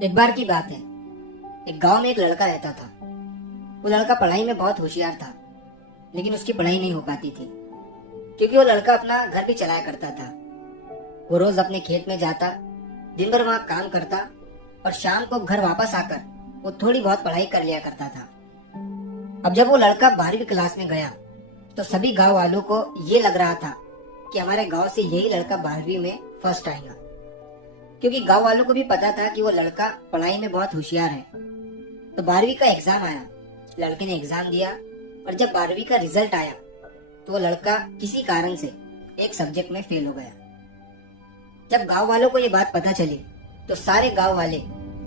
एक बार की बात है। एक गांव में एक लड़का रहता था। वो लड़का पढ़ाई में बहुत होशियार था, लेकिन उसकी पढ़ाई नहीं हो पाती थी क्योंकि वो लड़का अपना घर भी चलाया करता था। वो रोज अपने खेत में जाता, दिन भर वहाँ काम करता और शाम को घर वापस आकर वो थोड़ी बहुत पढ़ाई कर लिया करता था। अब जब वो लड़का 12वीं क्लास में गया तो सभी गांव वालों को ये लग रहा था कि हमारे गांव से यही लड़का 12वीं में फर्स्ट आएगा, क्योंकि गांव वालों को भी पता था कि वो लड़का पढ़ाई में बहुत होशियार है। तो 12वीं का एग्जाम आया, लड़के ने एग्जाम दिया और जब 12वीं का रिजल्ट आया तो वो लड़का किसी कारण से एक सब्जेक्ट में फेल हो गया। जब गांव वालों को ये बात पता चली तो सारे गांव वाले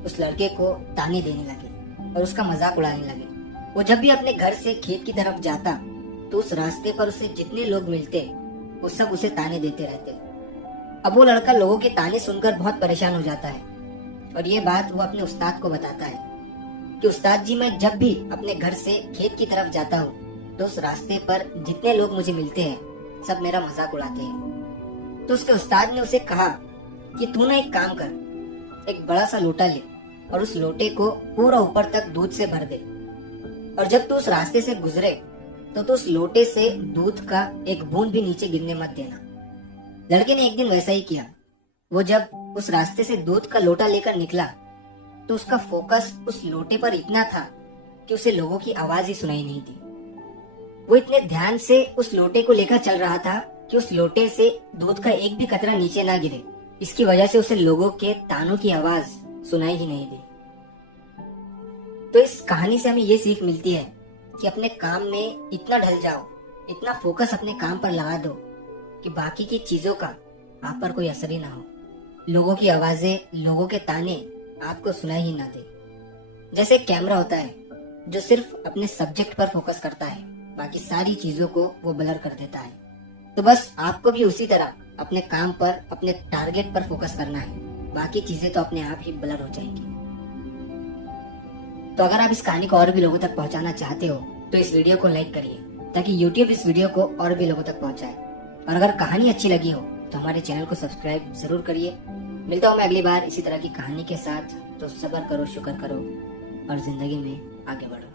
उस लड़के को ताने देने लगे और उसका मजाक उड़ाने लगे। वो जब भी अपने घर से खेत की तरफ जाता तो उस रास्ते पर उसे जितने लोग मिलते वो सब उसे ताने देते रहते। अब वो लड़का लोगों के ताने सुनकर बहुत परेशान हो जाता है और ये बात वो अपने उस्ताद को बताता है कि उस्ताद जी, मैं जब भी अपने घर से खेत की तरफ जाता हूँ तो उस रास्ते पर जितने लोग मुझे मिलते हैं सब मेरा मजाक उड़ाते हैं। तो उसके उस्ताद ने उसे कहा कि तू ना एक काम कर, एक बड़ा सा लोटा ले और उस लोटे को पूरा ऊपर तक दूध से भर दे और जब तू उस रास्ते से गुजरे तो तू उस लोटे से दूध का एक बूंद भी नीचे गिरने मत देना। लड़के ने एक दिन वैसा ही किया। वो जब उस रास्ते से दूध का लोटा लेकर निकला तो उसका फोकस उस लोटे पर इतना था कि उसे लोगों की आवाज ही सुनाई नहीं दी। वो इतने ध्यान से उस लोटे को लेकर चल रहा था कि उस लोटे से दूध का एक भी कतरा नीचे ना गिरे। इसकी वजह से उसे लोगों के तानों की आवाज सुनाई ही नहीं दी। तो इस कहानी से हमें ये सीख मिलती है कि अपने काम में इतना ढल जाओ, इतना फोकस अपने काम पर लगा दो कि बाकी की चीजों का आप पर कोई असर ही ना हो। लोगों की आवाजें, लोगों के ताने आपको सुनाई ही ना दे। जैसे एक कैमरा होता है जो सिर्फ अपने सब्जेक्ट पर फोकस करता है, बाकी सारी चीजों को वो ब्लर कर देता है। तो बस आपको भी उसी तरह अपने काम पर, अपने टारगेट पर फोकस करना है। बाकी चीजें तो अपने आप ही ब्लर हो जाएंगी। तो अगर आप इस कहानी को और भी लोगों तक पहुंचाना चाहते हो तो इस वीडियो को लाइक करिए ताकि YouTube इस वीडियो को और भी लोगों तक पहुंचाए। और अगर कहानी अच्छी लगी हो तो हमारे चैनल को सब्सक्राइब जरूर करिए। मिलता हूँ मैं अगली बार इसी तरह की कहानी के साथ। तो सब्र करो, शुक्र करो और जिंदगी में आगे बढ़ो।